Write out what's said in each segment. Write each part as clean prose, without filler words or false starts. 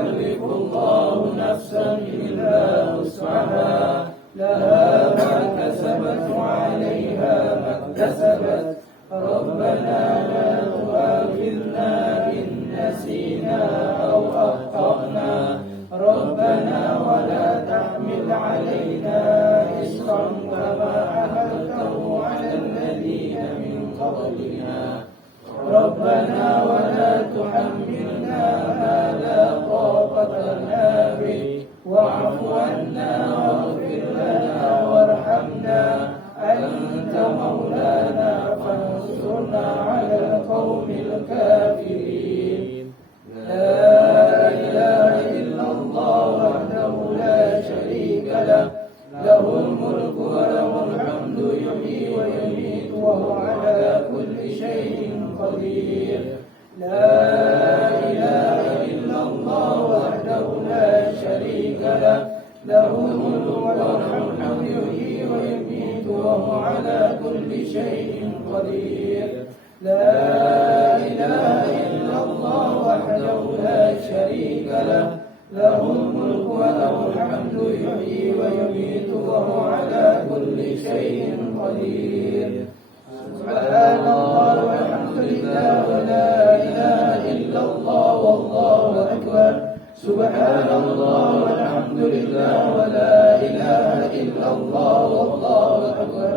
يكلف الله نفسا إلا وسعها لها ما كسبت وعليها ما اكتسبت ربنا لا تؤاخذنا إن نسينا أو أخطأنا ربنا ولا تحمل علينا إصرا كما حملته على الذين من قبلنا ربنا ولا تحملنا ما لا طاقة لنا به واعف عنا واغفر لنا وارحمنا أنت مولانا فانصرنا على القوم الكافرين لا إله إلا الله وحده لا شريك له له الملك وله الحمد يحيي ويميت وهو على كل شيء قدير لا إله إلا الله وحده لا شريك له له الملك وله الحمد يحيي ويميت وهو على كل شيء قدير لا إله إلا الله وحده لا شريك له له الملك وله الحمد يحيي ويميت وهو على كل شيء قدير سبحان الله والحمد لله ولا إله إلا الله والله أكبر سبحان الله والحمد لله ولا إله إلا الله والله أكبر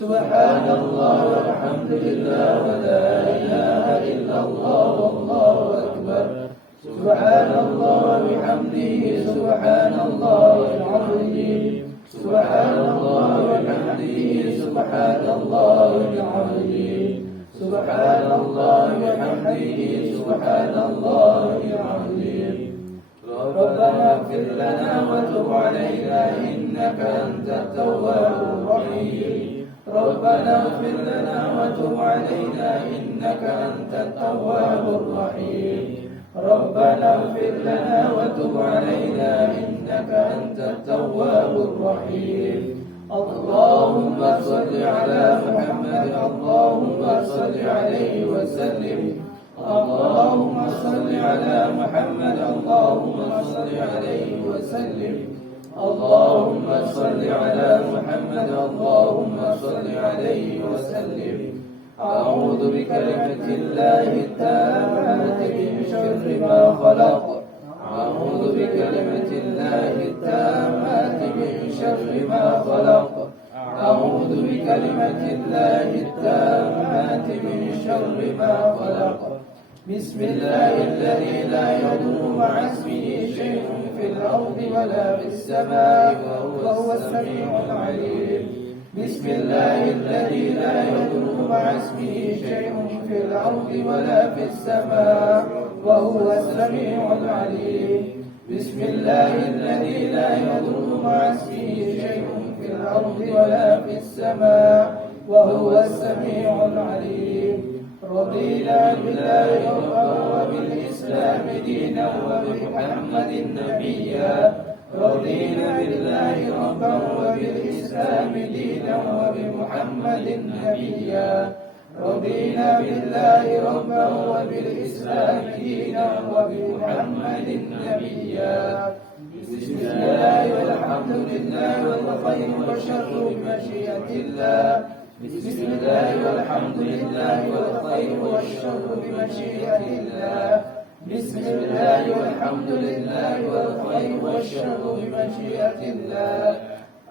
سبحان الله والحمد لله ولا إله إلا الله والله أكبر سبحان الله وبحمده سبحان الله العظيم سبحان الله وبحمده سبحان الله العظيم سبحان الله وبحمده سبحان الله العظيم ربنا اغفر لنا وتب علينا إنك أنت التواب الرحيم ربنا اغفر لنا وتب علينا إنك أنت التواب الرحيم ربنا اغفر لنا وتب علينا إنك أنت التواب الرحيم اللهم صل على محمد اللهم صل عليه وسلم اللهم صل على محمد اللهم صل عليه وسلم اللهم صل على محمد اللهم صل عليه وسلم أعوذ بكلمة الله التامة من شر ما خلق أعوذ بكلمة الله التامة من شر ما خلق أعوذ بكلمة الله التامة من شر ما خلق بسم الله الذي لا يضر مع اسمه شيء في الأرض ولا في السماء وهو السميع العليم بسم الله الذي لا يضر مع اسمه شيء في الأرض ولا في السماء وهو السميع العليم بسم الله الذي لا يضر مع اسمه شيء في الأرض ولا في السماء وهو السميع العليم رضينا بالله ربا وبالإسلام دينا وبمحمد نبيا رضينا بالله ربا وبالإسلام دينا وبمحمد نبيا رضينا بالله ربا وبالإسلام دينا وبمحمد نبيا بسم الله والحمد لله والخير والشر بمشيئة الله بسم الله والحمد لله والخير والشر بمشيئة الله بسم الله والحمد لله والخير والشر بمشيئة الله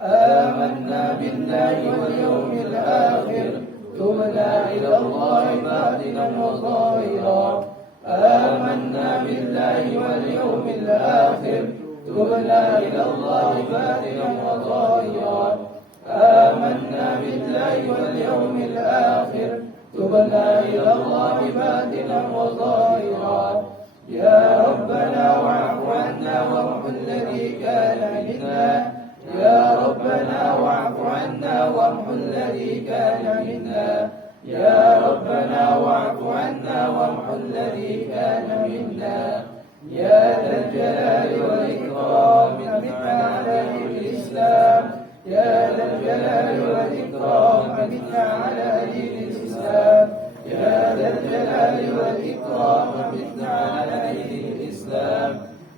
آمنا بالله واليوم الآخر تبنا إلى الله باطنا وظاهرا آمنا بالله واليوم الآخر تبنا إلى الله باطنا وظاهرا آمنا بالله واليوم الآخر تبنا إلى الله باطنا وظاهرا يا ربنا واعف عنا وامح الذي كان منا يا ربنا واعف عنا وامح الذي كان منا يا ربنا واعف عنا وامح الذي كان منا يا ذا الجلال والإكرام منا على الإسلام يا ذا الجلال والإكرام منا على دين الإسلام يا ذا الجلال والإكرام منا على دين الإسلام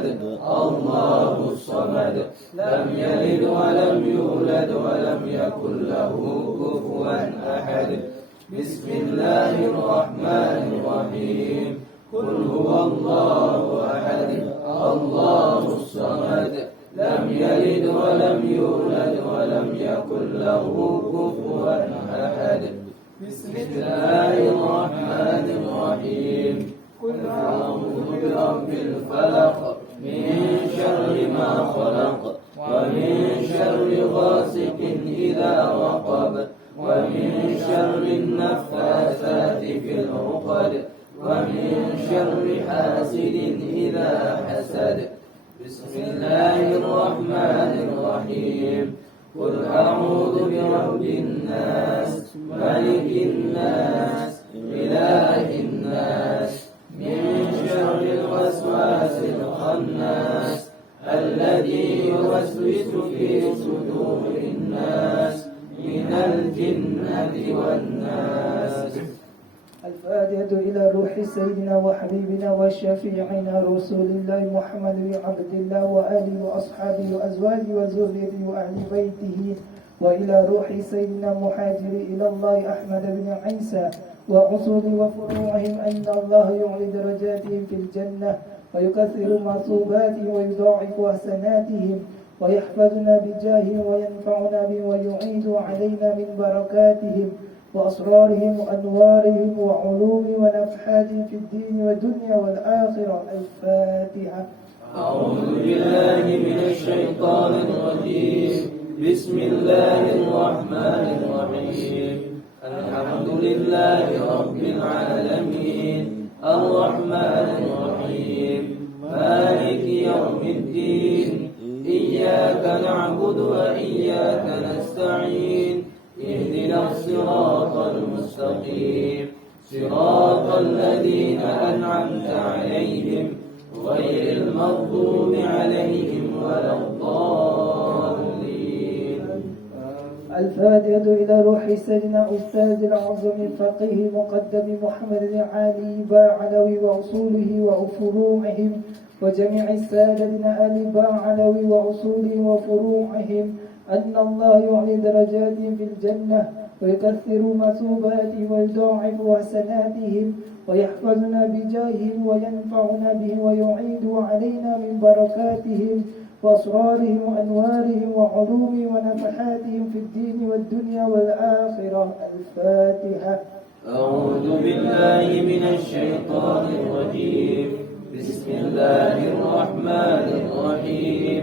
أحد الله الصمد لم يلد ولم يولد ولم يكن له كفوا أحد بسم الله الرحمن الرحيم قل هو الله أحد الله الصمد لم يلد ولم يولد ولم يكن له كفوا أحد بسم الله الرحمن الرحيم قل أعوذ برب الفلق من شر ما خلق ومن شر غاسق إذا وقب ومن شر النفاثات في العقد ومن شر حاسد إذا حسد بسم الله الرحمن الرحيم قل أعوذ برب الناس ملك الناس إله الناس من شر الوسواس الخناس الذي يوسوس في صدور الناس من الجنة والناس. الفاتحة إلى روح سيدنا وحبيبنا وشفيعنا رسول الله محمد بن عبد الله وآله وأصحابه وأزواجه وذريته وأهل بيته، وإلى روح سيدنا مهاجر إلى الله أحمد بن عيسى وأصول وفروعهم أن الله يعلي درجاتهم في الجنة ويكثر مثوباتهم ويضاعف حسناتهم ويحفظنا بجاههم وينفعنا بهم ويعيد علينا من بركاتهم وأسرارهم وأنوارهم وعلومهم ونفحاتهم في الدين والدنيا والآخرة. الفاتحة. أعوذ بالله من الشيطان الرجيم بسم الله الرحمن الرحيم الحمد لله رب العالمين الرحمن الرحيم مالك يوم الدين إياك نعبد وإياك نستعين اهدنا الصراط المستقيم صراط الذين أنعمت عليهم غير المغضوب عليهم ولا الضالين. الفاتحة إلى روح سيدنا أستاذ العظم الفقيه مقدم محمد علي باعلوي وأصوله وفروعهم وجميع السادة آل باعلوي وأصولهم وفروعهم أن الله يعلي درجاتهم في الجنة ويكثر مثوباتهم ويضاعف حسناتهم ويحفظنا بجاههم وينفعنا بهم ويعيد علينا من بركاتهم وأسرارهم وأنوارهم وعلومهم ونفحاتهم في الدين والدنيا والآخرة. الفاتحة. أعوذ بالله من الشيطان الرجيم بسم الله الرحمن الرحيم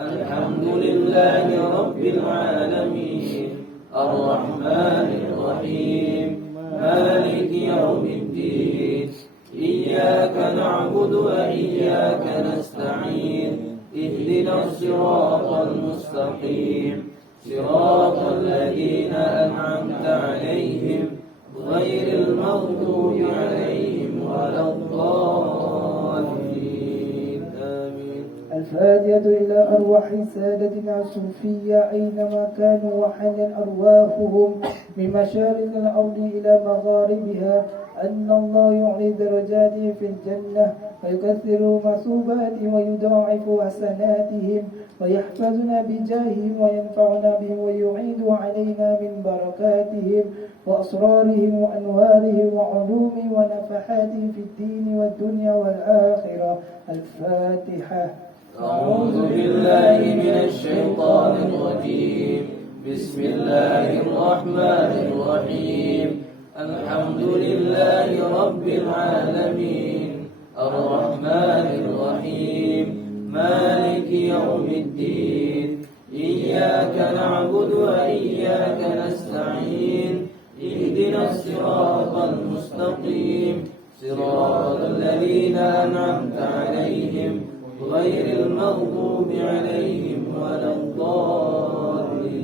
الحمد لله رب العالمين الرحمن الرحيم مالك يوم الدين إياك نعبد وإياك نستعين اهدنا الصراط المستقيم صراط الذين أنعمت عليهم غير المغضوب عليهم ولا الضالين. آمين. الفاتحة إلى أرواح سادتنا الصوفية أينما كانوا وحل أرواحهم من مشارق الأرض إلى مغاربها أن الله يعلي درجاتهم في الجنة ويكثر مثوباتهم ويضاعف حسناتهم ويحفظنا بجاههم وينفعنا بهم ويعيد علينا من بركاتهم وأسرارهم وأنوارهم وعلومهم ونفحاتهم في الدين والدنيا والآخرة. الفاتحة. أعوذ بالله من الشيطان الرجيم بسم الله الرحمن الرحيم الحمد لله رب العالمين الرحمن الرحيم مالك يوم الدين إياك نعبد وإياك نستعين اهدنا الصراط المستقيم صراط الذين أنعمت عليهم غير المغضوب عليهم ولا الضالين.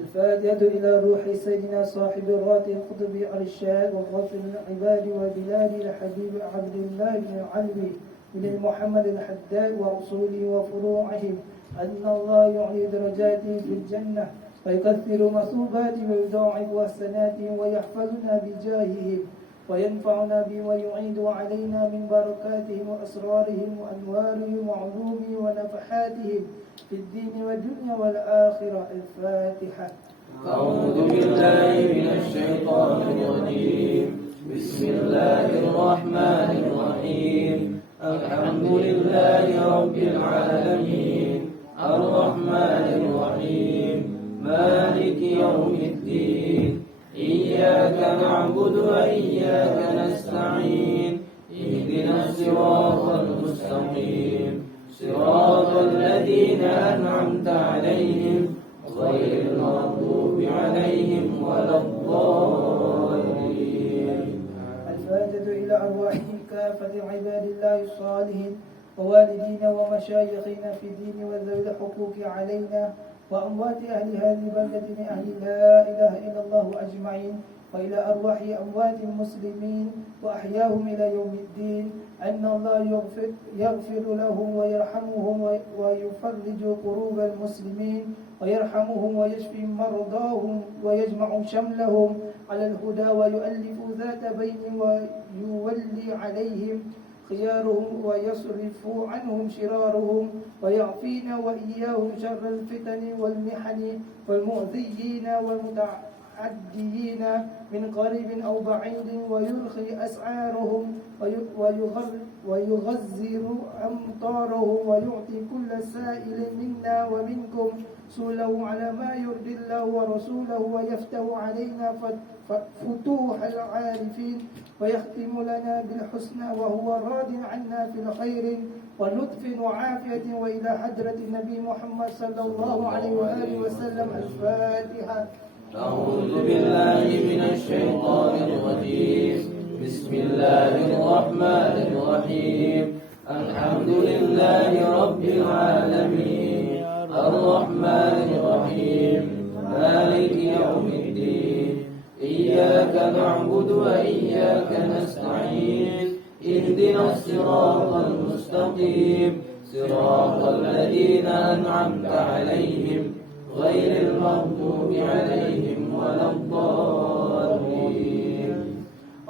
الفاتحة إلى روح سيدنا صاحب الراتب القطب الرشاد وغفر العباد وبلاد الحبيب عبد الله بن العلوي بن محمد الحداد وأصوله وفروعهم أن الله يعلي درجاتهم في الجنة ويكثر مثوباتهم ويضاعف حسناتهم ويحفظنا بجاههم وينفعنا به ويعيد علينا من بركاتهم وأسرارهم وأنوارهم وعلومهم ونفحاتهم في الدين والدنيا والآخرة. الفاتحة. أعوذ بالله من الشيطان الرجيم. بسم الله الرحمن الرحيم. الحمد لله رب العالمين الرحمن الرحيم مالك يوم الدين إياك نعبد وإياك نستعين اهدنا الصراط المستقيم صراط الذين أنعمت عليهم غير المغضوب عليهم ولا الضالين. الفاتحة إلى أرواح كافة عباد الله الصالحين ووالدينا ومشايخنا في الدين وذوي الحقوق علينا وأموات أهل هذه البلدة من أهل لا إله إلا الله أجمعين، وإلى أرواح أموات المسلمين وأحياهم إلى يوم الدين، أن الله يغفر لهم ويرحمهم ويفرج كروب المسلمين ويرحمهم ويشفي مرضاهم ويجمع شملهم على الهدى ويؤلف ذات بينهم ويولي عليهم خيارهم ويصرف عنهم شرارهم ويعفينا وإياهم شر الفتن والمحن والمؤذيين والمتعديين من قريب أو بعيد ويرخي أسعارهم ويغزر أمطارهم ويعطي كل سائل منا ومنكم سؤله على ما يرضي الله ورسوله ويفتح علينا فتوح العارفين ويختم لنا بالحسنى وهو راض عنا في الخير ولطف وعافية وإلى حضرة النبي محمد صلى الله عليه وآله وسلم. الفاتحة. أعوذ بالله من الشيطان الرجيم. بسم الله الرحمن الرحيم. الحمد لله رب العالمين الرحمن الرحيم مالك يوم الدين إياك نعبد وإياك نستعين اهدنا الصراط المستقيم صراط الذين أنعمت عليهم غير المغضوب عليهم ولا الضالين.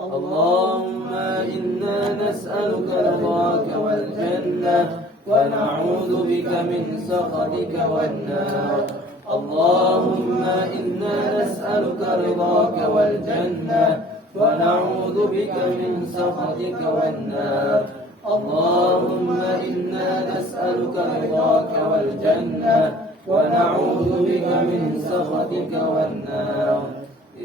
اللهم إنا نسألك رضاك والجنة ونعوذ بك من سخطك والنار. اللهم إنا نسألك رضاك والجنة ونعوذ بك من سخطك والنار. اللهم إنا نسألك رضاك والجنة ونعوذ بك من سخطك والنار.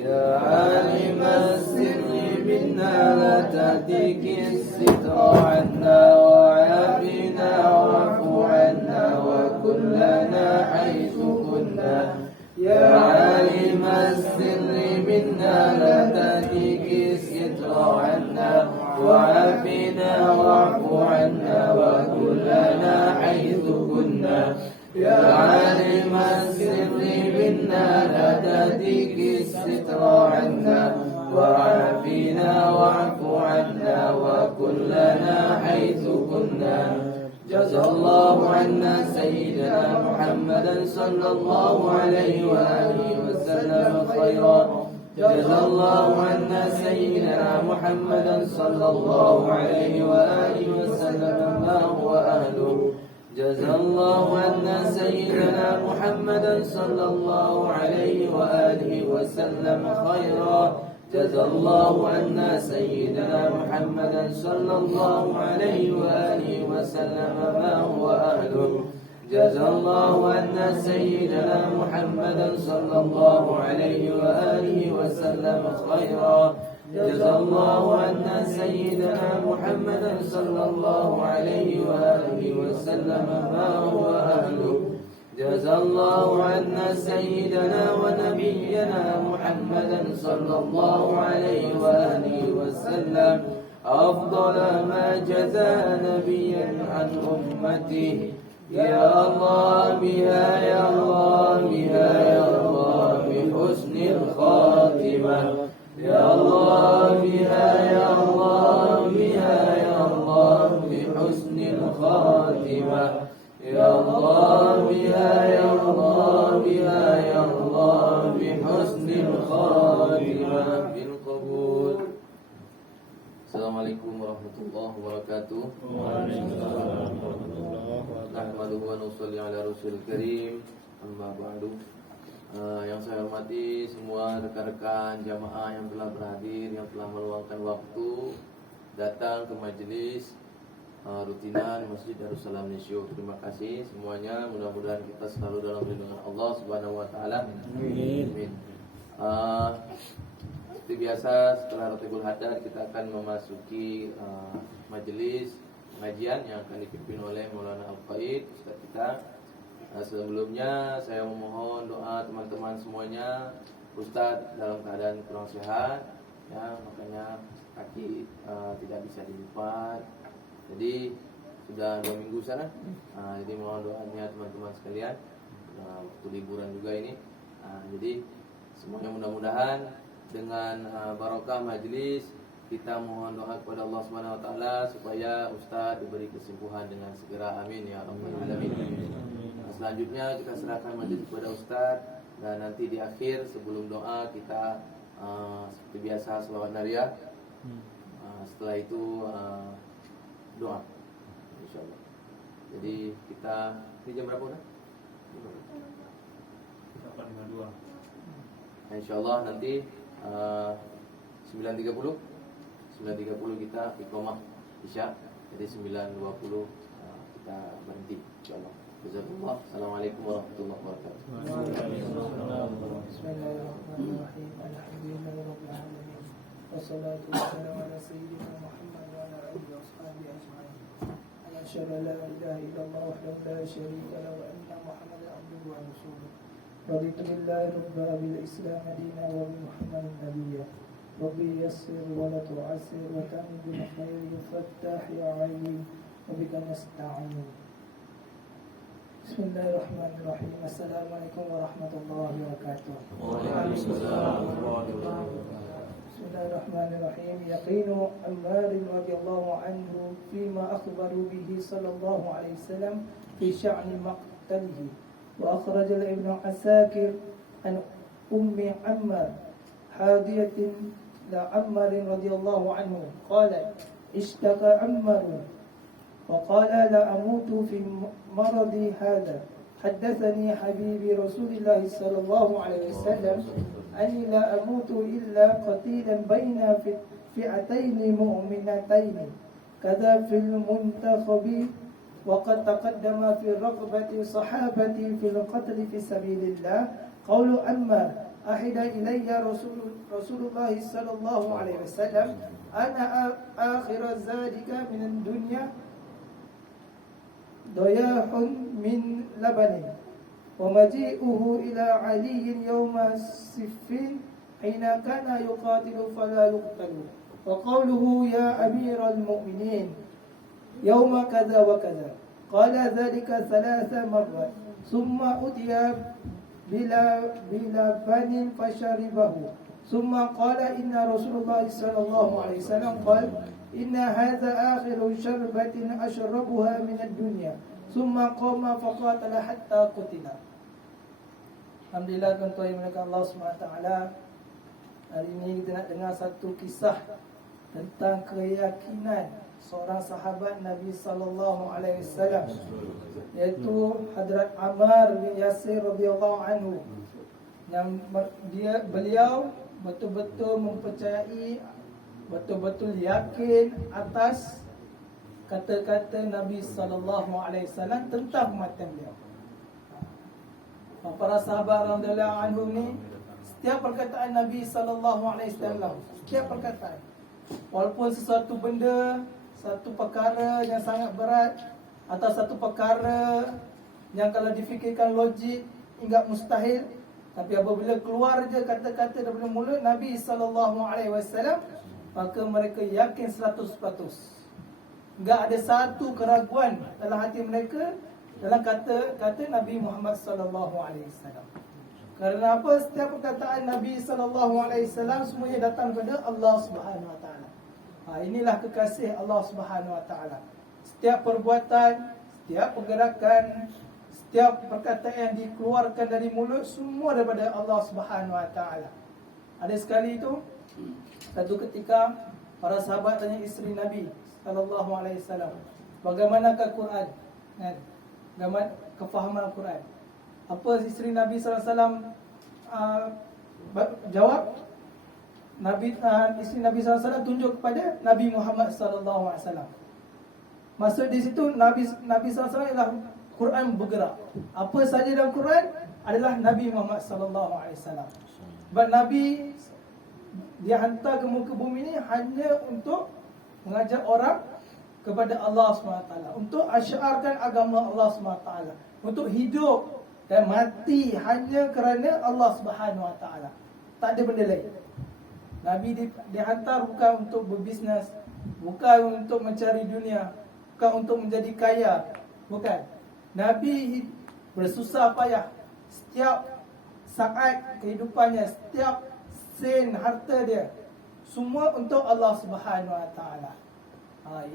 يا عالم السر منا لا تهتك الستر عنا وعافنا واعف عنا وكلنا حيث كنا. يا عالم السر منا لا تهتك الستر عنا وعافنا واعف عنا وكلنا حيث كنا. يا عالم السر منا لا تهتك الستر عنا وعافنا واعف عنا وكلنا حيث كنا. جزى الله عنا سيدنا محمدا صلى الله عليه وآله وسلم خيرا. جزى الله عنا سيدنا محمدا صلى الله عليه وآله وسلم ما هو أهله. جزى الله عنا سيدنا محمدا صلى الله عليه وآله وسلم خيرا. جزى الله عنا سيدنا محمدا صلى الله عليه وآله وسلم ما هو أهله. جزى الله عنا سيدنا محمدا صلى الله عليه وآله وسلم خيرا. جزى الله عنا سيدنا محمدا صلى الله عليه وآله وسلم ما هو أهله. جزى الله عنا سيدنا ونبينا محمدا صلى الله عليه وآله وسلم أفضل ما جزى نبيا عن أمته. يا الله بها يا الله بها يا الله بحسن الخاتمة. يا الله بها يا الله بها يا الله بحسن الخاتمة. يا الله بها يا الله بها يا الله بحسن الخاتمة بالقبول. Assalamualaikum warahmatullahi wabarakatuh. Waalaikumsalam warahmatullahi wabarakatuh. Nahmaduhu wa nusalli ala rasulil karim. Amma ba'du. Yang saya hormati semua rekan-rekan jamaah yang telah berhadir, yang telah meluangkan waktu datang ke majelis rutinan Masjid Darussalam Nisyo. Terima kasih semuanya. Mudah-mudahan kita selalu dalam lindungan Allah Subhanahu wa taala. Amin. Seperti biasa setelah Rotibul Hadar kita akan memasuki majelis pengajian yang akan dipimpin oleh Maulana Al-Qaid Ustaz kita. Sebelumnya saya memohon doa teman-teman semuanya. Ustaz dalam keadaan kurang sehat, ya, makanya kaki tidak bisa dilipat. Jadi sudah 2 minggu sana. Jadi mohon doanya teman-teman sekalian. Waktu liburan juga ini. Jadi semuanya mudah-mudahan dengan barokah majlis kita mohon doa kepada Allah Subhanahu wa taala supaya Ustaz diberi kesembuhan dengan segera, amin ya rabbal alamin. Selanjutnya kita serahkan majlis kepada Ustaz dan nanti di akhir sebelum doa kita seperti biasa selawat nariyah. Setelah itu doa insyaallah. Jadi kita ini jam berapa udah? 8.52. Insyaallah nanti 9.30 kita iqamah Isya. Jadi 9.20 kita berhenti insyaallah. Jazakumullah. Assalamualaikum warahmatullahi wabarakatuh. Bismillahirrahmanirrahim. Alhamdulillahirabbil alamin. Wassalatu wassalamu ala sayyidina Muhammad wa ala alihi washabihi ajma'in. Asyhadu an la ilaha illallah wahdahu la syarika lahu wa anna Muhammadan abduhu wa rasuluh. Raditu billahi rabban bil islam dinan wa bi Muhammadin nabiyya. Rabbi yassir wa la tu'assir wa tamim bil khairi fattah ya alim wa bika nasta'in. Bismillahirrahmanirrahim. Assalamualaikum warahmatullahi wabarakatuh. Waalaikumsalam warahmatullahi wabarakatuh. Bismillahirrahmanirrahim. Yaqinu Ammar radhiyallahu anhu fima akhbaru bihi sallallahu alaihi wasallam fi sya'ni maqtalihi. Wa akhraj Ibn Asakir an Ummi Ammar hadiyatin la Ammar radhiyallahu anhu qalat ishtaka Ammar وقال لا أموت في مرضي هذا حدثني حبيبي رسول الله صلى الله عليه وسلم أني لا أموت إلا قتيلا بين فئتين مؤمنتين كذا في المنتخب وقد تقدم في الرغبة صحابتي في القتل في سبيل الله قول أما أحد إلي رسول الله صلى الله عليه وسلم أنا آخر ذلك من الدنيا ضياح من لبن ومجيئه إلى علي يوم الصفين حين كان يقاتل فلا يقتل وقوله يا أمير المؤمنين يوم كذا وكذا قال ذلك 3 مرات ثم أتي بلبن فشربه ثم قال إن رسول الله صلى الله عليه وسلم قال إن هذا آخر شربة أشربها من الدنيا ثم قام فقاتل حتى قتل. Alhamdulillah tuan-tuan yang dimuliakan Allah SWT. Hari ini kita nak dengar satu kisah tentang keyakinan seorang sahabat Nabi sallallahu alaihi wasallam, iaitu Hadrat Ammar bin Yasir radhiyallahu anhu, yang beliau betul-betul mempercayai, betul-betul yakin atas kata-kata Nabi sallallahu alaihi wasallam tentang kematian beliau. Para sahabat radhiyallahu anhum ni, setiap perkataan Nabi sallallahu alaihi wasallam, setiap perkataan, walaupun sesuatu benda, satu perkara yang sangat berat atau satu perkara yang kalau difikirkan logik hingga mustahil, tapi apabila keluar je kata-kata daripada mulut Nabi sallallahu alaihi wasallam, maka mereka yakin 100%. Enggak ada satu keraguan dalam hati mereka dalam kata-kata Nabi Muhammad sallallahu alaihi wasallam. Kerana apa? Setiap perkataan Nabi sallallahu alaihi wasallam semuanya datang daripada Allah Subhanahu wa taala. Inilah kekasih Allah Subhanahu wa taala. Setiap perbuatan, setiap pergerakan, setiap perkataan yang dikeluarkan dari mulut semua daripada Allah Subhanahu wa taala. Ada sekali itu satu ketika Para sahabat tanya isteri Nabi sallallahu alaihi wasallam, bagaimanakah Quran? Kan? Bagaimana kefahaman Al-Quran? Apa isteri Nabi sallallahu alaihi wasallam jawab? Isteri Nabi sallallahu alaihi wasallam tunjuk kepada Nabi Muhammad sallallahu alaihi wasallam. Maksud di situ Nabi sallallahu alaihi wasallam ialah Quran bergerak. Apa saja dalam Quran adalah Nabi Muhammad sallallahu alaihi wasallam. Sebab Nabi dia hantar ke muka bumi ni hanya untuk mengajar orang kepada Allah SWT, untuk asyarkan agama Allah SWT, untuk hidup dan mati hanya kerana Allah SWT. Tak ada benda lain. Nabi dihantar bukan untuk berbisnes, bukan untuk mencari dunia, bukan untuk menjadi kaya, bukan. Nabi bersusah payah setiap saat kehidupannya, setiap sen harta dia, semua untuk Allah SWT.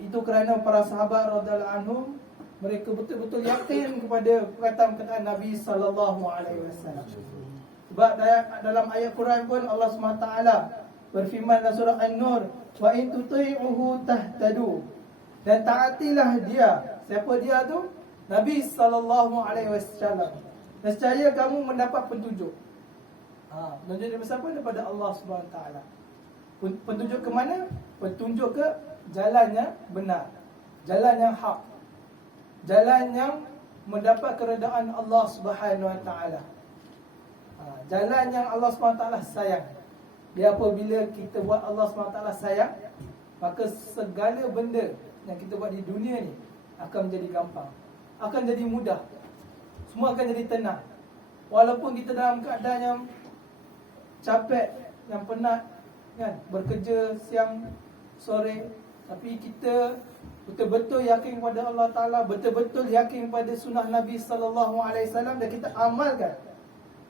Itu kerana para sahabat radhiyallahu anhum, mereka betul-betul yakin kepada perkataan-perkataan Nabi sallallahu alaihi wasallam. Sebab dalam ayat Quran pun Allah SWT berfirman dalam surah An-Nur, wa in tuti'uhu tahtadu. Dan taatilah dia. Siapa dia tu? Nabi sallallahu alaihi wasallam. Nescaya kamu mendapat petunjuk. Petunjuk daripada siapa? Daripada Allah SWT. Petunjuk ke mana? Petunjuk ke jalan yang benar, jalan yang hak, jalan yang mendapat keredaan Allah Subhanahu Wa Taala, jalan yang Allah Subhanahu Wa Taala sayang. Dia apabila kita buat Allah Subhanahu Wa Taala sayang, maka segala benda yang kita buat di dunia ni akan menjadi gampang, akan jadi mudah, semua akan jadi tenang. Walaupun kita dalam keadaan yang capek, yang penat, kan, bekerja siang sore, tapi kita betul-betul yakin kepada Allah Ta'ala, betul-betul yakin kepada sunnah Nabi Sallallahu Alaihi Wasallam dan kita amalkan.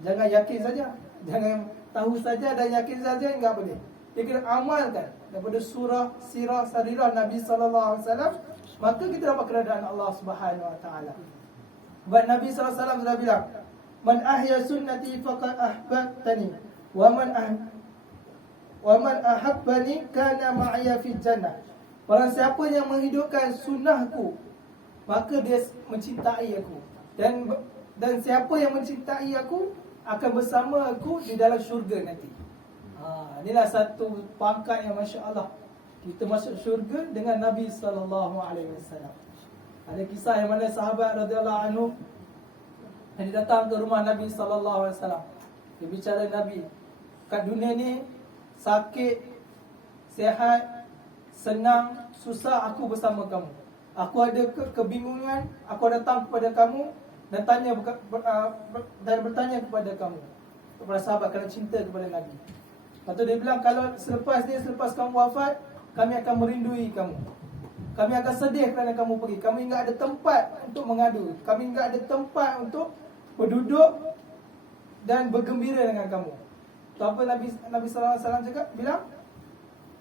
Jangan yakin saja, jangan tahu saja dan yakin saja, enggak boleh. Kita amalkan daripada surah, sirah, sarirah Nabi Sallallahu Alaihi Wasallam, maka kita dapat keredaan Allah Subhanahu Wa Ta'ala. Sebab Nabi Sallallahu Alaihi Wasallam sudah bilang, man ahya sunnati faqad ahbabtani wa man ahabbani kana ma'aya fil jannah. Barang siapa yang menghidupkan sunnahku, maka dia mencintai aku. Dan siapa yang mencintai aku akan bersama aku di dalam syurga nanti. Inilah satu pangkat yang masya-Allah. Kita masuk syurga dengan Nabi sallallahu alaihi wasallam. Ada kisah yang mana sahabat radhiyallahu anhu yang datang ke rumah Nabi sallallahu alaihi wasallam. Dia bicara Nabi, kat dunia ni sakit, sihat, senang, susah, aku bersama kamu. Aku ada kebingungan, aku datang kepada kamu dan bertanya kepada kamu. Kepada sahabat kerana cinta kepada Nabi. Lepas tu dia bilang, kalau selepas kamu wafat, kami akan merindui kamu. Kami akan sedih kerana kamu pergi. Kami enggak ada tempat untuk mengadu. Kami enggak ada tempat untuk berduduk dan bergembira dengan kamu. Tu apa Nabi sallallahu alaihi wasallam cakap? Bilang,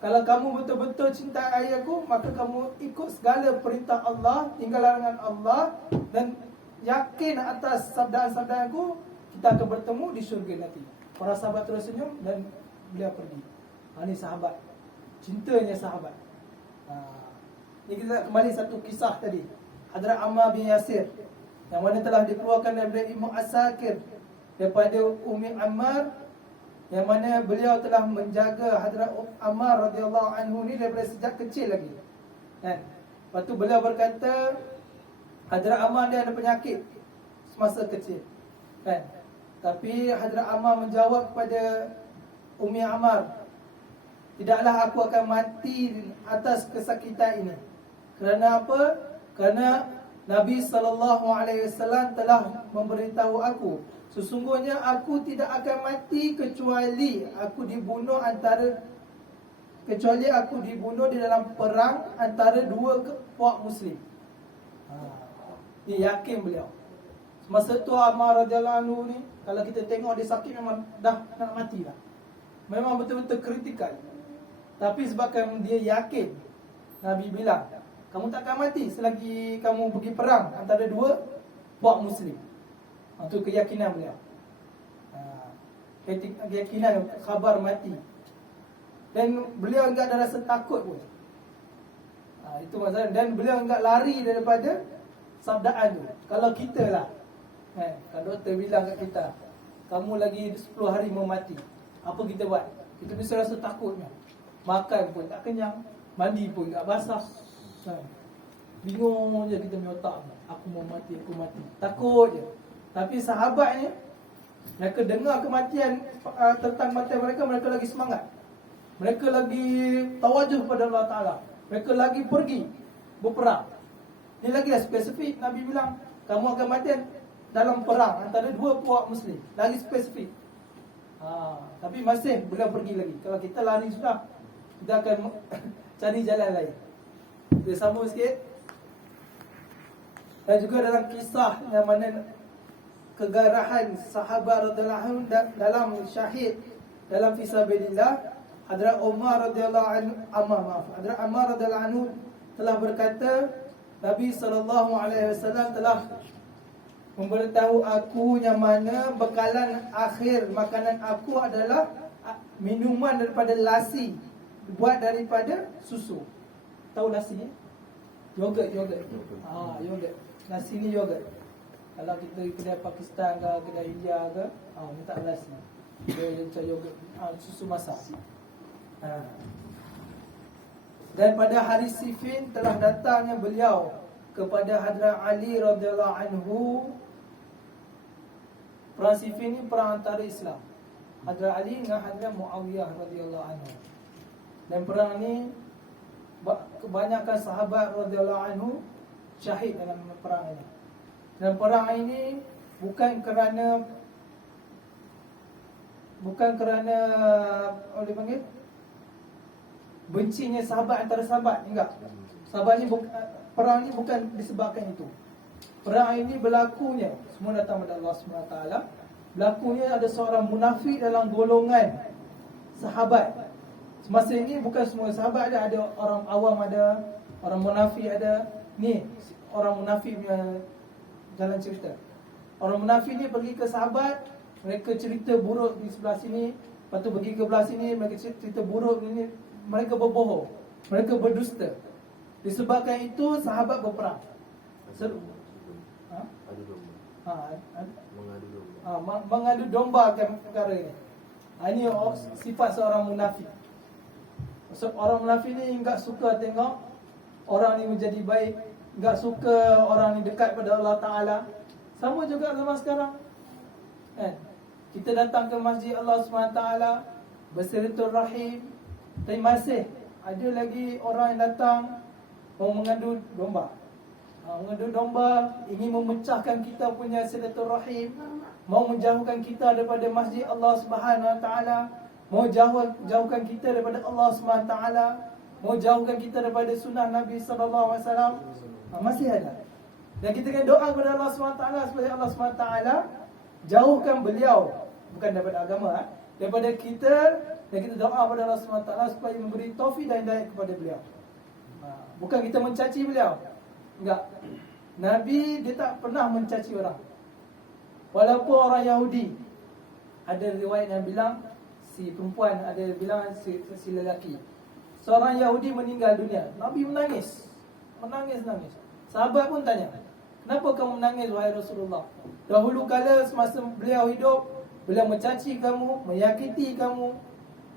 kalau kamu betul-betul cintai aku, maka kamu ikut segala perintah Allah, tinggal larangan Allah, dan yakin atas sabda-sabda aku, kita akan bertemu di syurga nanti. Para sahabat terus senyum dan beliau pergi. Ini sahabat, cintanya sahabat. Ini kita kembali satu kisah tadi, Hadrat Ammar bin Yasir, yang mana telah dikeluarkan daripada Ibnu Asakir daripada Ummi Ammar, yang mana beliau telah menjaga Hadrat Ammar radhiyallahu anhu ni daripada sejak kecil lagi. Kan? Lepas tu beliau berkata, Hadrat Ammar dia ada penyakit semasa kecil. Kan? Tapi Hadrat Ammar menjawab kepada Ummi Ammar, tidaklah aku akan mati atas kesakitan ini. Kerana apa? Kerana Nabi SAW telah memberitahu aku, sesungguhnya aku tidak akan mati kecuali aku dibunuh di dalam perang antara dua puak Muslim. Dia yakin beliau. Masa tu Ammar radhiyallahu anhu ni, kalau kita tengok dia sakit memang dah nak mati dah. Memang betul-betul kritikal. Tapi sebabkan dia yakin, Nabi bilang, kamu takkan mati selagi kamu pergi perang antara dua puak Muslim. Itu keyakinan beliau. Keyakinan khabar mati. Dan beliau enggak ada rasa takut pun. Itu masalah. Dan beliau enggak lari daripada sabdaan tu. Kalau kita lah, kalau doktor bilang kat kita, kamu lagi 10 hari mau mati, apa kita buat? Kita mesti rasa takutnya. Makan pun tak kenyang, mandi pun tak basah. Bingung je kita punya otak. Aku mau mati, aku mati. Takut je. Tapi sahabat ni, mereka dengar kematian, tentang kematian mereka, mereka lagi semangat. Mereka lagi tawajuh kepada Allah Ta'ala. Mereka lagi pergi berperang. Ini lagi dah spesifik. Nabi bilang, kamu akan mati dalam perang antara dua puak Muslim. Lagi spesifik. Tapi masih beliau pergi lagi. Kalau kita lari sudah, kita akan cari jalan lain. Kita sambung sikit. Dan juga dalam kisah yang mana kegarahan sahabat radhiyallahu anhu dalam syahid dalam fisabilillah, Hadrat Umar radhiyallahu anhu telah berkata, Nabi SAW telah memberitahu aku yang mana bekalan akhir makanan aku adalah minuman daripada lasi, buat daripada susu. Tahu lasi ni? Yogurt. Yogurt. Nasi ni yogurt. Kalau kita kedai Pakistan ke, kedai India ke, ni tak lasi. Dia macam yogurt, susu masak. Dan pada hari Siffin telah datangnya beliau kepada Hadrat Ali radhiyallahu anhu. Perang Siffin ni perang antara Islam, Hadrat Ali dengan Hadrat Muawiyah radhiyallahu anhu. Dan perang ni kebanyakan sahabat radhiyallahu anhu syahid dalam perang ini. Dan perang ini bukan kerana apa dipanggil, bencinya sahabat antara sahabat, enggak. Sahabat ni perang ni bukan disebabkan itu. Perang ini berlakunya, semua datang pada Allah SWT. Berlakunya ada seorang munafik dalam golongan sahabat. Semasa ini bukan semua sahabat ada orang awam ada, orang munafik ada. Ni orang munafik punya jalan cerita. Orang munafik ni pergi ke sahabat, mereka cerita buruk di sebelah sini, lepas tu pergi ke belah sini, mereka cerita buruk ni, mereka berbohong, mereka berdusta. Disebabkan itu sahabat berperang. Mengadu domba akan perkara ini. Ini sifat seorang munafik. Orang munafik ni enggak suka tengok orang ni menjadi baik, enggak suka orang ni dekat pada Allah Ta'ala. Sama juga zaman sekarang, kita datang ke masjid Allah SWT, bersilaturahim, tapi masih ada lagi orang yang datang mau mengadu domba. Mengadu domba, ingin memecahkan kita punya silaturahim, mau menjauhkan kita daripada masjid Allah SWT, mau jauhkan kita daripada Allah SWT, mau jauhkan kita daripada sunnah Nabi SAW. Masih ada. Dan kita kena doa kepada Allah SWT supaya Allah SWT jauhkan beliau, bukan daripada agama, daripada kita. Dan kita doa kepada Allah SWT supaya memberi taufik dan hidayah kepada beliau. Bukan kita mencaci beliau, enggak. Nabi dia tak pernah mencaci orang. Walaupun orang Yahudi, ada riwayat yang bilang si perempuan, ada bilang si lelaki, seorang Yahudi meninggal dunia, Nabi menangis. Sahabat pun tanya, kenapa kamu menangis wahai Rasulullah? Dahulu kala semasa beliau hidup, beliau mencaci kamu, menyakiti kamu,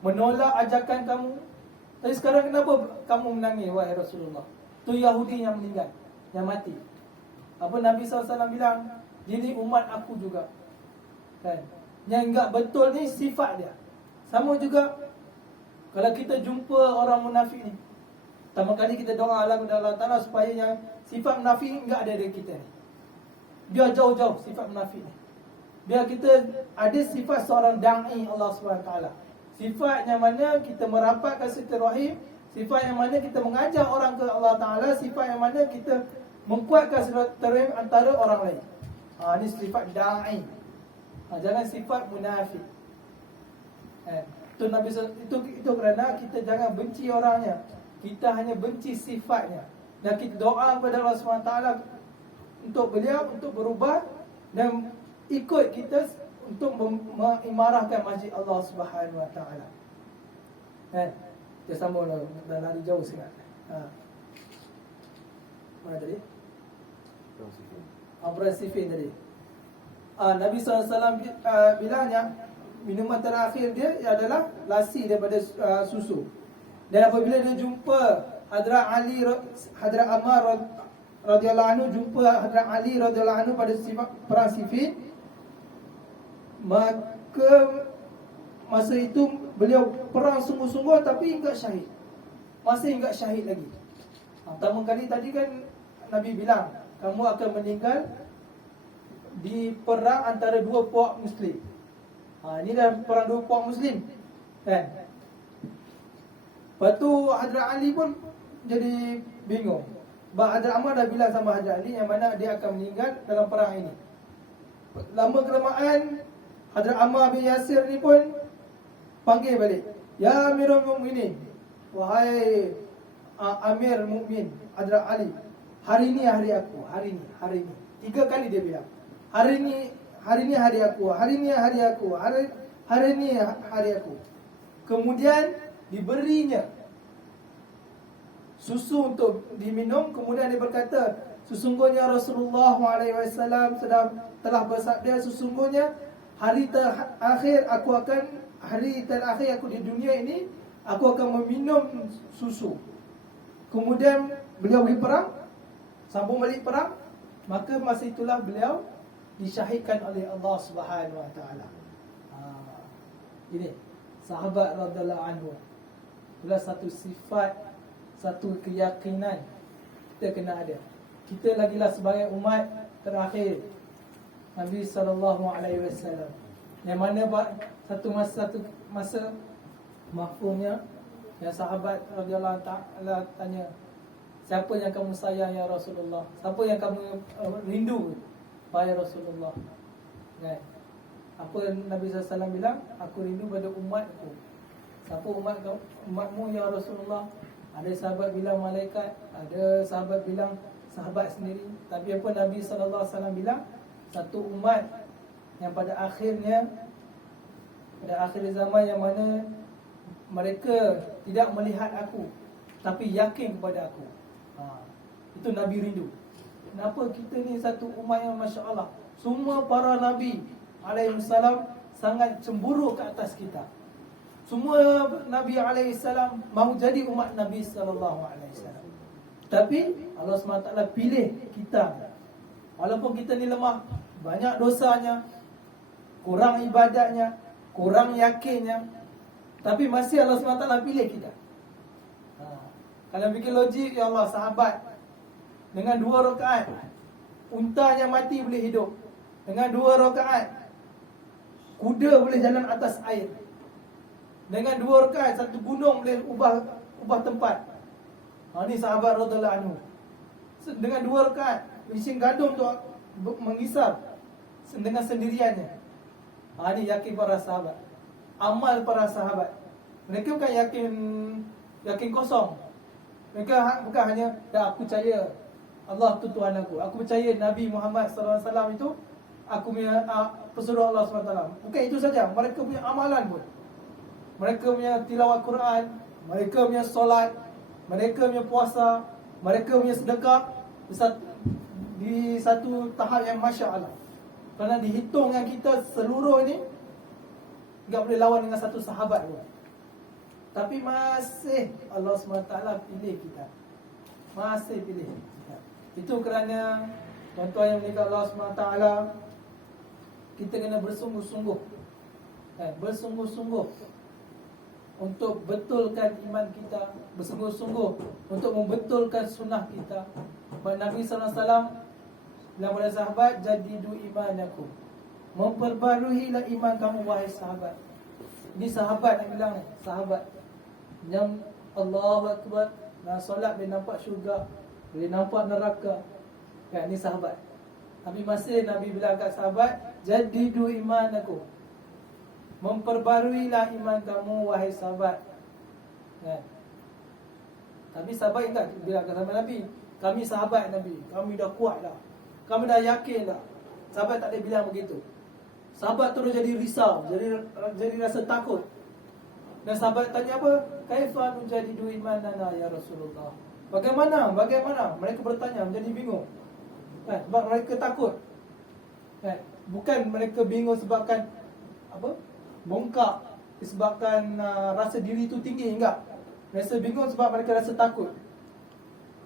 menolak ajakan kamu. Tapi sekarang kenapa kamu menangis wahai Rasulullah? Tu Yahudi yang meninggal, yang mati. Apa Nabi SAW bilang, ini umat aku juga, kan? Yang enggak betul ni sifat dia. Sama juga kalau kita jumpa orang munafik ni, pertama kali kita doa kepada Allah Ta'ala supaya yang sifat munafik ni enggak ada dari kita ni. Biar jauh-jauh sifat munafik ni. Biar kita ada sifat seorang da'i Allah SWT. Sifat yang mana kita merapatkan silaturahim, sifat yang mana kita mengajar orang ke Allah Ta'ala, sifat yang mana kita mengkuatkan silaturahim antara orang lain. Ini sifat da'i. Jangan sifat munafik. Itu Nabi itu kerana kita jangan benci orangnya, kita hanya benci sifatnya. Dan kita doa kepada Allah SWT untuk beliau untuk berubah dan ikut kita untuk mengimarahkan masjid Allah Subhanahu Wa Taala. Dia sambung dah lari jauh sangat. Mana tadi? Perang Siffin tadi. Nabi SAW bilangnya minuman terakhir dia adalah lasi daripada susu. Dan apabila dia jumpa Hadrat Ammar radhiyallahu anhu, jumpa Hadrat Ali radhiyallahu anhu pada perang Siffin, maka masa itu beliau perang sungguh-sungguh tapi enggak syahid. Masih enggak syahid lagi. Pertama kali tadi kan Nabi bilang, kamu akan meninggal di perang antara dua puak Muslim. Ini dah perang dua puak Muslim, kan? Lepas tu Hadrat Ali pun jadi bingung. Hadrat Ammar dah bilang sama Hadrat Ali yang mana dia akan meninggal dalam perang ini. Lama kelamaan Hadrat Ammar bin Yasir ni pun panggil balik, ya Amirul Mukminin, wahai Amir Mukmin Hadrat Ali, hari ni hari aku, hari ni. 3 kali dia bilang, hari ni hari aku, hari ni hari aku, hari ni hari aku. Kemudian diberinya susu untuk diminum. Kemudian dia berkata, sesungguhnya Rasulullah SAW telah bersabda, sesungguhnya hari terakhir aku di dunia ini, aku akan meminum susu. Kemudian beliau pergi perang, sambung balik perang. Maka masa itulah beliau disyahidkan oleh Allah Subhanahu Wa Taala. Ini sahabat radhiyallahu anhu. Itulah satu sifat, satu keyakinan kita kena ada. Kita lagilah sebagai umat terakhir Nabi SAW, yang mana satu masa mahfumnya, yang sahabat radhiyallahu ta'ala tanya, siapa yang kamu sayang ya Rasulullah? Siapa yang kamu rindu wahai Rasulullah? Kan? Apa Nabi SAW bilang? Aku rindu pada umatku. Siapa umatmu ya Rasulullah? Ada sahabat bilang malaikat, ada sahabat bilang sahabat sendiri. Tapi apa Nabi SAW bilang? Satu umat yang pada akhir zaman, yang mana mereka tidak melihat aku tapi yakin kepada aku. Itu Nabi rindu. Kenapa kita ni satu umat yang Masya Allah, semua para Nabi alaihissalam sangat cemburu ke atas kita. Semua Nabi alaihissalam mahu jadi umat Nabi sallallahu alaihi wasallam. Tapi Allah SWT pilih kita. Walaupun kita ni lemah, banyak dosanya, kurang ibadatnya, kurang yakinnya, tapi masih Allah SWT pilih kita. Kalau fikir logik, ya Allah, sahabat dengan 2 rakaat untanya mati boleh hidup. Dengan 2 rakaat kuda boleh jalan atas air. Dengan 2 rakaat satu gunung boleh ubah tempat. Ni sahabat radhiyallahu anhu. Dengan 2 rakaat mesin gandum tu mengisap dengan sendiriannya. Ni yakin para sahabat, amal para sahabat. Mereka bukan yakin kosong. Mereka bukan hanya aku percaya Allah tu Tuhan aku, aku percaya Nabi Muhammad SAW itu aku punya pesuruh Allah SWT. Bukan itu saja, mereka punya amalan pun. Mereka punya tilawat Quran, mereka punya solat, mereka punya puasa, mereka punya sedekah di satu tahap yang Masya Allah. Kerana dihitung dengan kita seluruh ni, tak boleh lawan dengan satu sahabat pun. Tapi masih Allah SWT pilih kita. Masih pilih kita. Itu kerana tuan-tuan yang dimuliakan Allah SWT, kita kena bersungguh-sungguh, bersungguh-sungguh untuk betulkan iman kita, bersungguh-sungguh untuk membetulkan sunnah kita. Nabi SAW bilang pada sahabat, jadidu imanakum, memperbaruhilah iman kamu wahai sahabat. Ini sahabat yang bilang ni, sahabat yang Allahu Akbar, nak solat boleh nampak syurga, boleh nampak neraka. Kan, ni sahabat. Tapi masih Nabi bilang kat sahabat, jadidu imanakum, memperbaruilah iman kamu wahai sahabat. Kan? Tapi sahabat ingat bilang kat sahabat Nabi, kami sahabat Nabi, kami dah kuat dah, kami dah yakin dah. Sahabat tak ada bilang begitu. Sahabat terus jadi risau, jadi rasa takut. Dan sahabat tanya apa? Kaifa nujadidu imanana ya Rasulullah? Bagaimana? Mereka bertanya, menjadi bingung. Kan? Sebab mereka takut. Kan? Bukan mereka bingung sebabkan apa? Bongkak, disebabkan rasa diri itu tinggi, enggak. Mereka bingung sebab mereka rasa takut.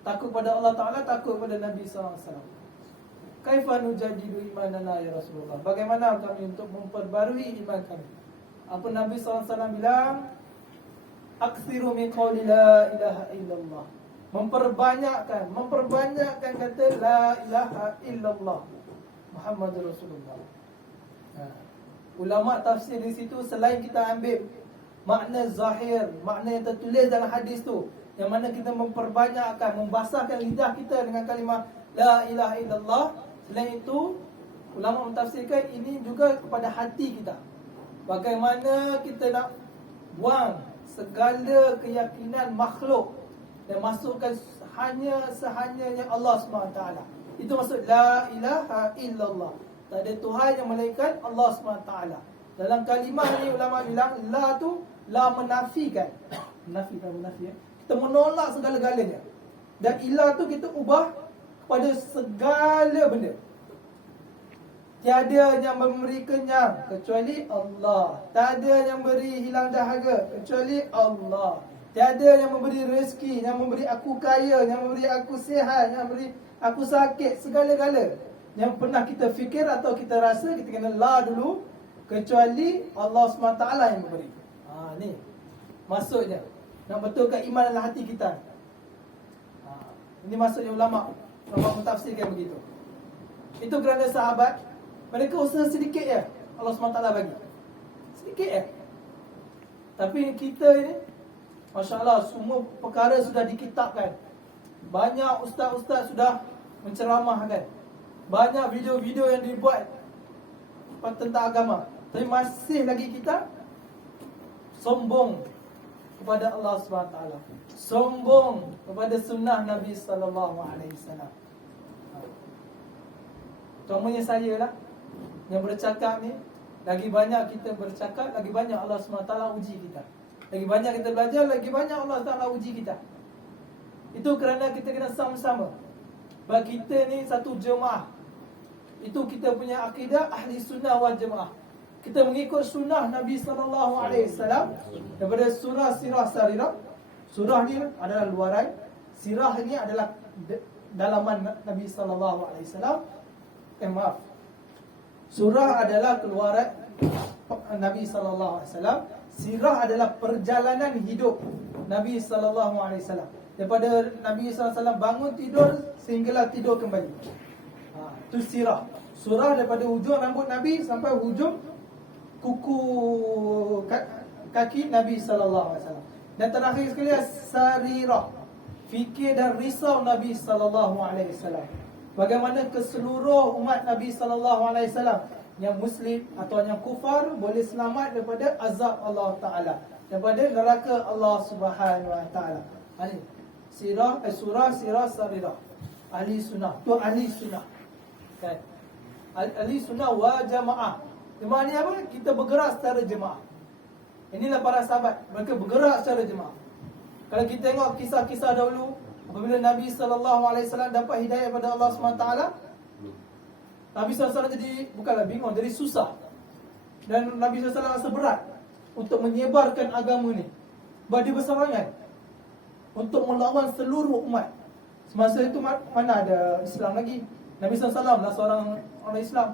Takut pada Allah Ta'ala, takut pada Nabi SAW. Kaifa nujadidu imanana ya Rasulullah? Bagaimana kami untuk memperbarui iman kami? Apa Nabi SAW bilang? Aksiru min qawli la ilaha illallah. Memperbanyakkan kata la ilaha illallah Muhammadur Rasulullah. Ulama tafsir di situ, selain kita ambil makna zahir, makna yang tertulis dalam hadis tu, yang mana kita memperbanyakkan, membasahkan lidah kita dengan kalimah la ilaha illallah, selain itu ulama mentafsirkan ini juga kepada hati kita. Bagaimana kita nak buang segala keyakinan makhluk dan masukkan sehanyanya Allah SWT. Itu maksud la ilaha illallah. Tak ada Tuhan yang melainkan Allah SWT. Dalam kalimah ni ulama bilang la tu la menafikan. Menafikan. Kita menolak segala-galanya. Dan ilah tu kita ubah kepada segala benda. Tiada yang memberi kenyang kecuali Allah. Tak ada yang beri hilang dahaga kecuali Allah. Tiada yang memberi rezeki, yang memberi aku kaya, yang memberi aku sihat, yang memberi aku sakit, segala-gala yang pernah kita fikir atau kita rasa, kita kena la dulu, kecuali Allah SWT yang memberi. Ni maksudnya nak betulkan iman dalam hati kita. Ini maksudnya ulama mentafsirkan begitu. Itu kerana sahabat mereka usaha sedikit je Allah SWT bagi. Sedikit je. Tapi kita ini, Masya Allah, semua perkara sudah dikitabkan. Banyak ustaz-ustaz sudah menceramahkan. Banyak video-video yang dibuat tentang agama. Tapi masih lagi kita sombong kepada Allah SWT. Sombong kepada sunnah Nabi SAW. Contohnya saya lah yang bercakap ni, lagi banyak kita bercakap, lagi banyak Allah SWT uji kita. Lagi banyak kita belajar, lagi banyak Allah Ta'ala uji kita. Itu kerana kita kena sama-sama. Sebab kita ni satu jemaah. Itu kita punya akidah ahli sunnah wal jemaah. Kita mengikut sunnah Nabi SAW daripada surah sirah sarirah. Surah ni adalah luaran, sirah ni adalah dalaman Nabi SAW. Maaf, surah adalah keluaran Nabi SAW. Sirah adalah perjalanan hidup Nabi SAW. Daripada Nabi SAW bangun tidur sehinggalah tidur kembali. Itu sirah. Surah daripada hujung rambut Nabi sampai hujung kuku kaki Nabi SAW. Dan terakhir sekali sarirah, fikir dan risau Nabi SAW. Bagaimana keseluruh umat Nabi SAW yang Muslim atau yang kufar boleh selamat daripada azab Allah Ta'ala, daripada neraka Allah Subhanahu Wa Ta'ala. Surah sirah sarirah. Ahli sunnah. Tu ahli sunnah. Kan? Ahli sunnah wa jamaah. Maknanya apa? Kita bergerak secara jemaah. Inilah para sahabat. Mereka bergerak secara jemaah. Kalau kita tengok kisah-kisah dahulu, apabila Nabi SAW dapat hidayah daripada Allah SWT, Nabi SAW jadi, bukanlah bingung, jadi susah. Dan Nabi SAW rasa berat untuk menyebarkan agama ni. Sebab dia berserangan untuk melawan seluruh umat. Semasa itu mana ada Islam lagi. Nabi SAW lah seorang orang Islam.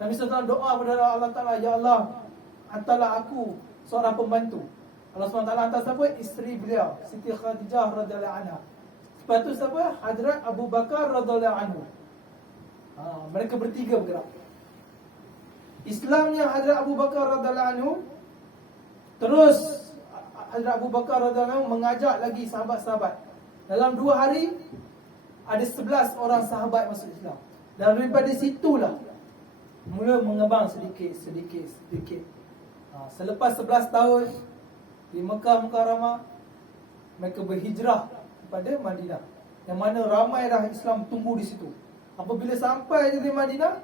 Nabi SAW doa kepada Allah Ta'ala, Ya Allah, hantarlah aku seorang pembantu. Allah SWT hantar siapa? Isteri beliau, Siti Khadijah radhiyallahu anha. Lepas tu siapa? Hadrat Abu Bakar radhiyallahu anhu. Mereka bertiga bergerak. Islamnya Hadrat Abu Bakar radhiyallahu anhu. Terus Hadrat Abu Bakar radhiyallahu anhu mengajak lagi sahabat-sahabat. Dalam 2 hari ada 11 orang sahabat masuk Islam. Dan daripada situlah mula mengembang sedikit. Selepas 11 tahun di Mekah Mukarramah, mereka berhijrah kepada Madinah, yang mana ramai dah Islam tumbuh di situ. Apabila sampai di Madinah,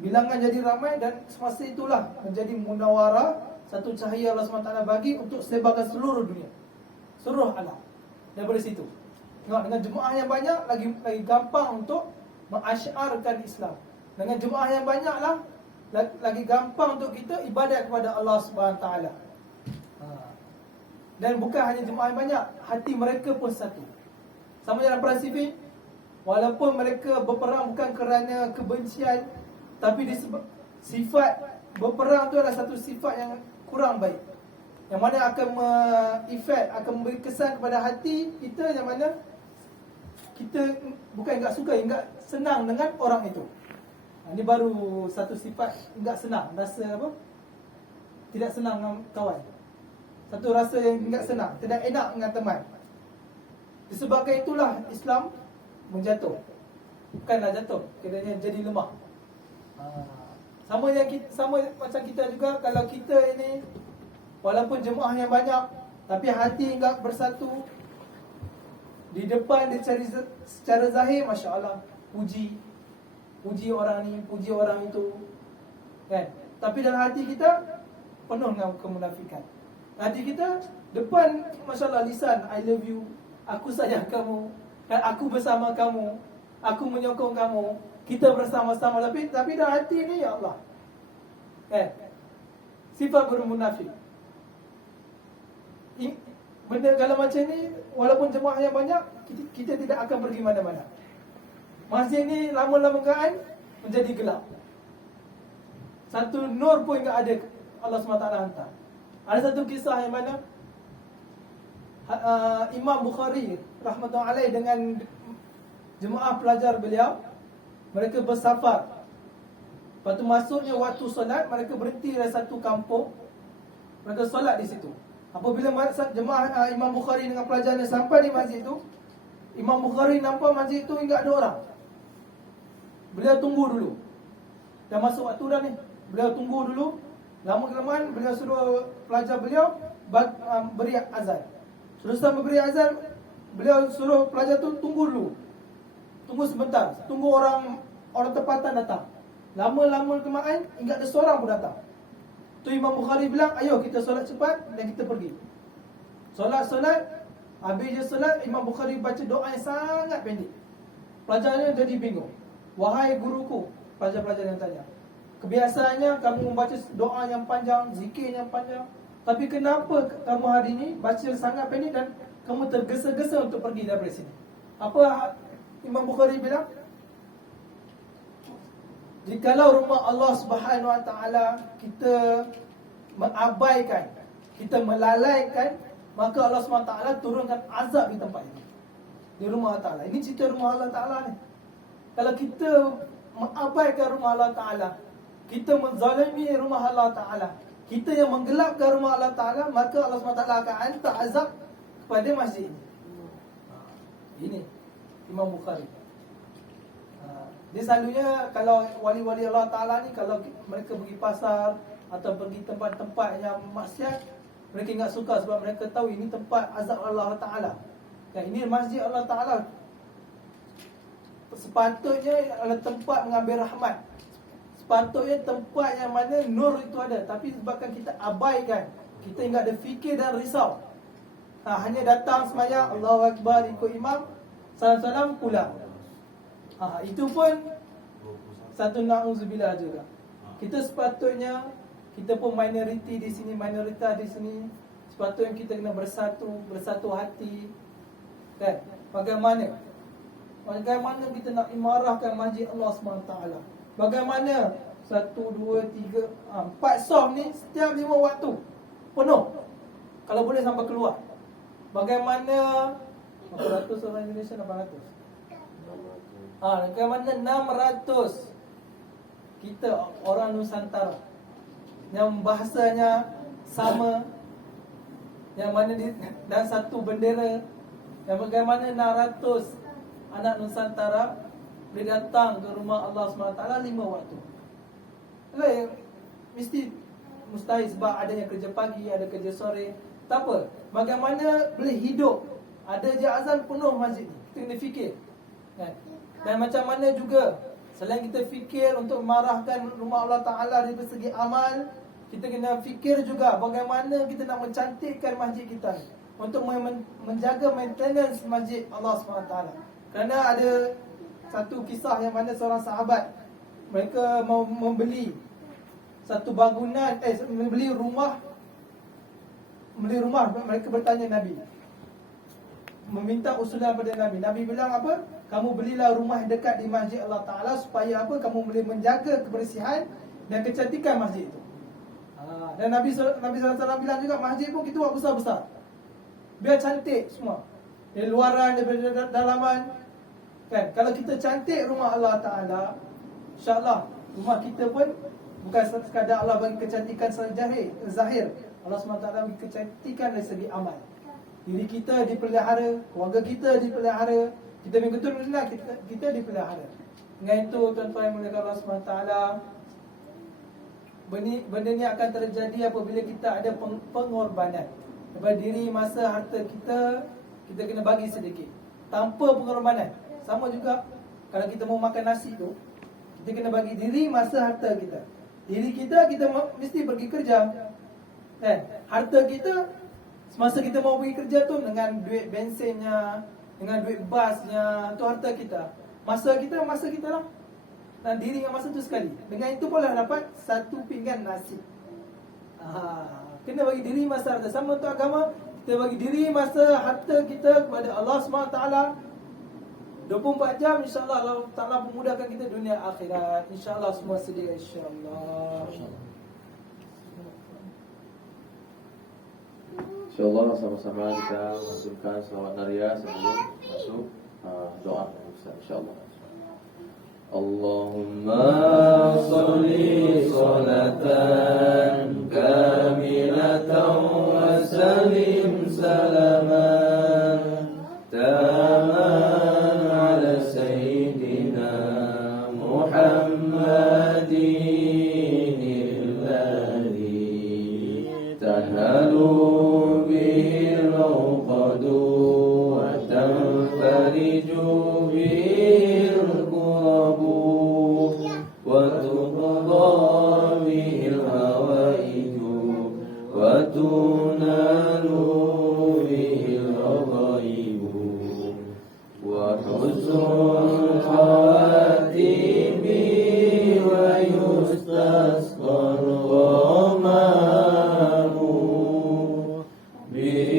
bilangan jadi ramai, dan semasa itulah menjadi munawarah, satu cahaya Allah SWT bagi untuk sebarkan seluruh dunia, seluruh alam. Daripada situ, tengok, dengan jemaah yang banyak lagi gampang untuk mengasyarkan Islam. Dengan jemaah yang banyaklah lagi gampang untuk kita ibadat kepada Allah SWT. Dan bukan hanya jemaah yang banyak, hati mereka pun satu. Sama dalam Perang Sifin, walaupun mereka berperang bukan kerana kebencian, tapi sifat berperang tu adalah satu sifat yang kurang baik, yang mana akan akan memberi kesan kepada hati kita, yang mana kita bukan enggak suka, enggak senang dengan orang itu. Ini baru satu sifat enggak senang, rasa apa? Tidak senang dengan kawan. Satu rasa yang enggak senang, tidak enak dengan teman. Disebabkan itulah Islam menjatuh. Bukanlah jatuh, kiranya jadi lemah. Sama macam kita juga, kalau kita ini walaupun jemaah yang banyak tapi hati enggak bersatu, di depan dia cari secara zahir, Masya Allah, puji orang ni, puji orang itu, kan? Tapi dalam hati kita penuh dengan kemunafikan. Hati kita depan, Masya Allah, lisan I love you, aku sayang kamu, kan? Aku bersama kamu, aku menyokong kamu, kita bersama-sama. Tapi dalam hati ni, ya Allah, kan? Sifat bermunafik. Benda kalau macam ni, walaupun jemaah yang banyak, kita tidak akan pergi mana-mana. Masjid ni lama-lama kan menjadi gelap. Satu nur pun enggak ada, Allah SWT hantar. Ada satu kisah yang mana Imam Bukhari rahmatullahi alaih dengan jemaah pelajar beliau, mereka bersafar. Lepas tu masuknya waktu solat, mereka berhenti dari satu kampung, mereka solat di situ. Apabila jemaah Imam Bukhari dengan pelajarnya sampai di masjid itu, Imam Bukhari nampak masjid itu enggak ada orang. Beliau tunggu dulu. Dah masuk waktu dah ni, beliau tunggu dulu. Lama-kelamaan beliau suruh pelajar beliau beri azan. Sudah memberi azan, beliau suruh pelajar tu tunggu dulu. Tunggu sebentar, tunggu orang tempatan datang. Lama-lama kelamaan enggak ada seorang pun datang. Tu Imam Bukhari bilang, ayo kita solat cepat dan kita pergi. Solat, habis je solat, Imam Bukhari baca doa yang sangat pendek. Pelajarnya jadi bingung. Wahai guruku, pelajar-pelajar yang tanya, kebiasaannya kamu membaca doa yang panjang, zikir yang panjang, tapi kenapa kamu hari ini baca sangat pendek dan kamu tergesa-gesa untuk pergi daripada sini? Apa Imam Bukhari bilang? Jikalau rumah Allah Subhanahu Wa Taala kita mengabaikan, kita melalaikan, maka Allah Subhanahu Wa Taala turunkan azab di tempat ini, di rumah Allah Taala. Ini cerita rumah Allah Taala ni. Kalau kita mengabaikan rumah Allah Taala, kita menzalimi rumah Allah Taala, kita yang menggelapkan rumah Allah Taala, maka Allah Subhanahu Wa Taala akan hantar azab kepada masjid ini. Ini Imam Bukhari. Dia selalunya kalau wali-wali Allah Ta'ala ni, kalau mereka pergi pasar atau pergi tempat-tempat yang maksiat, mereka enggak suka sebab mereka tahu ini tempat azab Allah Ta'ala. Dan ini masjid Allah Ta'ala, sepatutnya adalah tempat mengambil rahmat, sepatutnya tempat yang mana nur itu ada. Tapi sebabkan kita abaikan, kita enggak ada fikir dan risau, hanya datang semayang, Allahu Akbar, ikut imam, salam-salam, pulang. Itu pun satu na'udzubillah juga. Kita sepatutnya, kita pun minoriti di sini, minoritas di sini, sepatutnya kita kena bersatu hati, kan? Bagaimana kita nak imarahkan masjid Allah SWT? Bagaimana 1, 2, 3, 4 som ni setiap 5 waktu penuh, kalau boleh sampai keluar. Bagaimana 100 orang Indonesia, 800. Bagaimana 600 kita orang Nusantara yang bahasanya sama, yang mana dan satu bendera, yang bagaimana 600 anak Nusantara boleh datang ke rumah Allah SWT 5 waktu. Mesti mustahil sebab ada yang kerja pagi, ada kerja sore. Tak apa, bagaimana boleh hidup? Ada je azan penuh masjid ni. Kita kena fikir, kan? Dan macam mana juga, selain kita fikir untuk marahkan rumah Allah Ta'ala dari segi amal, kita kena fikir juga bagaimana kita nak mencantikkan masjid kita ni, untuk menjaga maintenance masjid Allah SWT. Kerana ada satu kisah yang mana seorang sahabat, mereka mau membeli satu bangunan, membeli rumah, mereka bertanya Nabi, meminta usulan pada Nabi. Nabi bilang apa? Kamu belilah rumah dekat di masjid Allah Ta'ala, supaya apa? Kamu boleh menjaga kebersihan dan kecantikan masjid itu. Dan Nabi SAW bilang juga, masjid pun kita buat besar-besar, biar cantik semua, dari luaran, daripada dalaman. Kan? Kalau kita cantik rumah Allah Ta'ala, insyaAllah rumah kita pun bukan sekadar Allah bagi kecantikan secara zahir, Allah SWT bagi kecantikan dari segi amal. Diri kita dipelihara, keluarga kita dipelihara, kita betul betul kita dipelihara. Dengan itu tuan-tuan yang mulia Allah SWT, benda ni akan terjadi apabila kita ada pengorbanan. Daripada diri, masa, harta kita kena bagi sedikit. Tanpa pengorbanan, sama juga kalau kita mau makan nasi tu, kita kena bagi diri, masa, harta kita. Diri kita mesti pergi kerja, kan? Harta kita, semasa kita mau pergi kerja tu, dengan duit bensinnya, dengan duit basnya, tu harta kita. Masa kita lah. Dan diri dengan masa tu sekali. Dengan itu pula dapat satu pinggan nasi. Kena bagi diri, masa, harta. Sama untuk agama, kita bagi diri, masa, harta kita kepada Allah SWT 24 jam. InsyaAllah Allah Ta'ala memudahkan kita dunia akhirat. InsyaAllah semua sedia, InsyaAllah. InsyaAllah sama-sama kita masukkan selawat nariah sebelum masuk doa Ustaz, InsyaAllah. Allahumma salli salatan kamilatan wa salim salaman taman ala sayyidina Muhammadin alladhi tanhalu العقد وتنفرج به الكرب وتقضى به الحوائج وتنال به الرغائب وحسن الخواتيم ويستسقى الغمام بوجه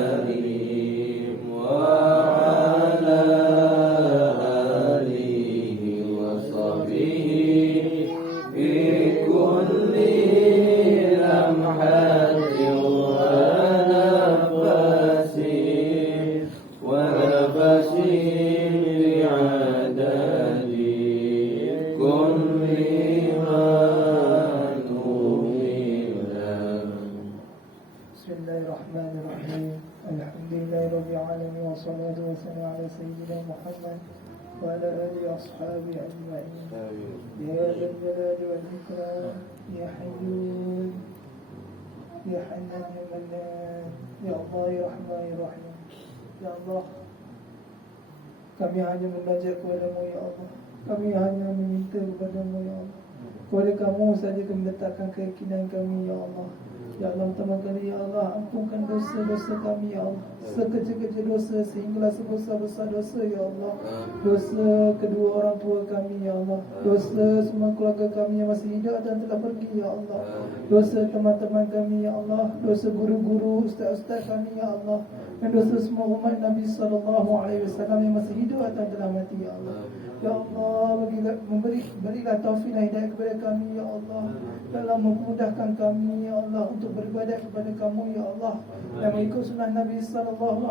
الكريم وعلى آله وصحبه في كل لمحة ونفس بعدد كل ما Bismillahirrahmanirrahim. Alhamdulillahi alamin wassalatu wassalamu ala sayyidina Muhammad wa ala alihi wa ashabihi ajma'in. Ya dzal jalali wal ikram, ya hayyun ya hannan ya mannan, ya Allah ya rahman ya rahim. Ya Allah, kami hanya munajat kepada-Mu ya Allah. Kami hanya meminta kepada-Mu ya Allah. Kepada Kamu saja kami letakkan keyakinan kami ya Allah. Ya Allah, pertama kali ya Allah, ampunkan dosa-dosa kami ya Allah. Sekecil-kecil dosa sehinggalah sebesar-besar dosa ya Allah. Dosa kedua orang tua kami ya Allah. Dosa semua keluarga kami yang masih hidup dan telah pergi ya Allah. Dosa teman-teman kami ya Allah. Dosa guru-guru, ustaz-ustaz kami ya Allah. Dan dosa semua umat Nabi SAW yang masih hidup atau telah mati ya Allah. Ya Allah, berilah taufik dan hidayah kepada kami ya Allah. Dalam memudahkan kami ya Allah untuk beribadat kepada Kamu ya Allah, dan mengikut sunnah Nabi SAW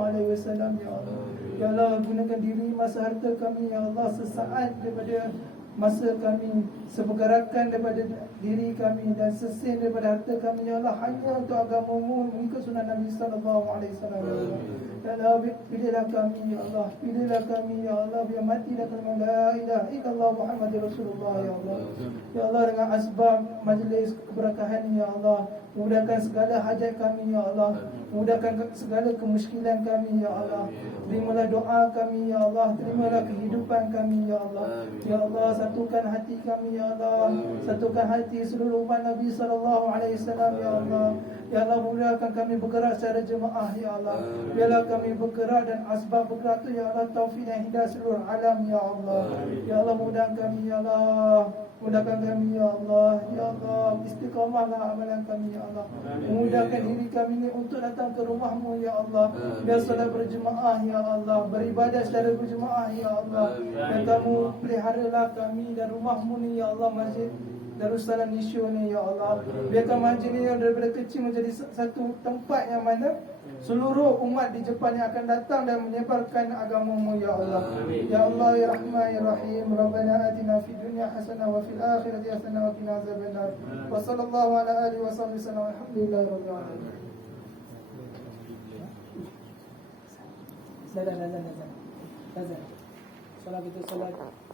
ya Allah. Ya Allah, gunakan diri, masa, harta kami ya Allah, sesaat daripada masa kami, sepergerakan daripada diri kami dan sesin daripada harta kami ya Allah, hanya untuk agama-Mu, mengikut sunnah Nabi SAW ya Allah. Ya Allah, pilihlah kami ya Allah, pilihlah kami ya Allah, biar mati dan kalima la ilaha illallah Muhammadur Rasulullah ya Allah. Ya Allah, dengan asbab majlis keberkahan ya Allah, Mudahkan segala hajat kami ya Allah. Mudahkan segala kemusykilan kami ya Allah. Terimalah doa kami ya Allah. Terimalah kehidupan kami ya Allah. Ya Allah, satukan hati kami ya Allah. Satukan hati seluruh umat Nabi SAW ya Allah. Ya Allah, mudahkan kami bergerak secara jemaah ya Allah. Biarlah kami bergerak dan asbab bergerak tu ya Allah, taufik dan hidayah seluruh alam ya Allah. Ya Allah, mudahkan kami ya Allah. Mudahkan kami ya Allah. Ya Allah, istiqamahlah amalan kami ya Allah. Mudahkan diri kami ni untuk datang ke rumah-Mu ya Allah. Biar solat berjemaah ya Allah. Beribadah secara berjemaah ya Allah. Dan kamu peliharalah kami dan rumah-Mu ni ya Allah, Masjid Darussalam Nisho ni ya Allah. Biarkan masjid ni daripada kecil menjadi satu tempat yang mana seluruh umat di Jepun yang akan datang dan menyebarkan agama-Mu ya Allah. Ya Allah ya Rahman ya Rahim. Rabbana atina fid dunya hasanah wa fil akhirati hasanah wa qina azabannar. Wa sallallahu ala alihi wa sahbihi wasallam. Alhamdulillahirabbil alamin. Azan. Salat itu salat.